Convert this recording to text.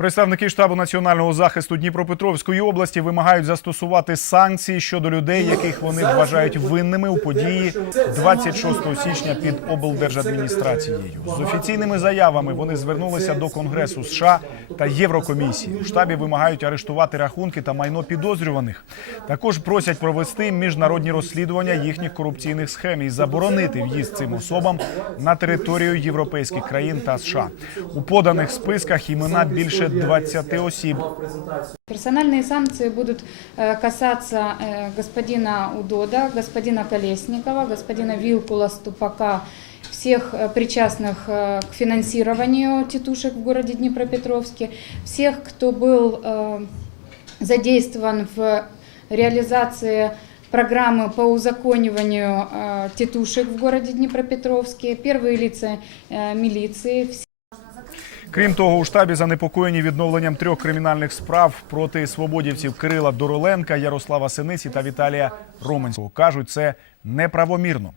Представники штабу національного захисту Дніпропетровської області вимагають застосувати санкції щодо людей, яких вони вважають винними у події 26 січня під облдержадміністрацією. З офіційними заявами вони звернулися до Конгресу США та Єврокомісії. У штабі вимагають арештувати рахунки та майно підозрюваних. Також просять провести міжнародні розслідування їхніх корупційних схем і заборонити в'їзд цим особам на територію європейських країн та США. У поданих списках імена більше 20 осіб. Персональные санкции будут касаться господина Удода, господина Колесникова, господина Вилкула Ступака, всех причастных к финансированию тетушек в городе Днепропетровске, всех, кто был задействован в реализации программы по узакониванию тетушек в городе Днепропетровске, первые лица милиции, Крім того, у штабі занепокоєні відновленням трьох кримінальних справ проти свободівців Кирила Дороленка, Ярослава Синиці та Віталія Романського. кажуть, це неправомірно.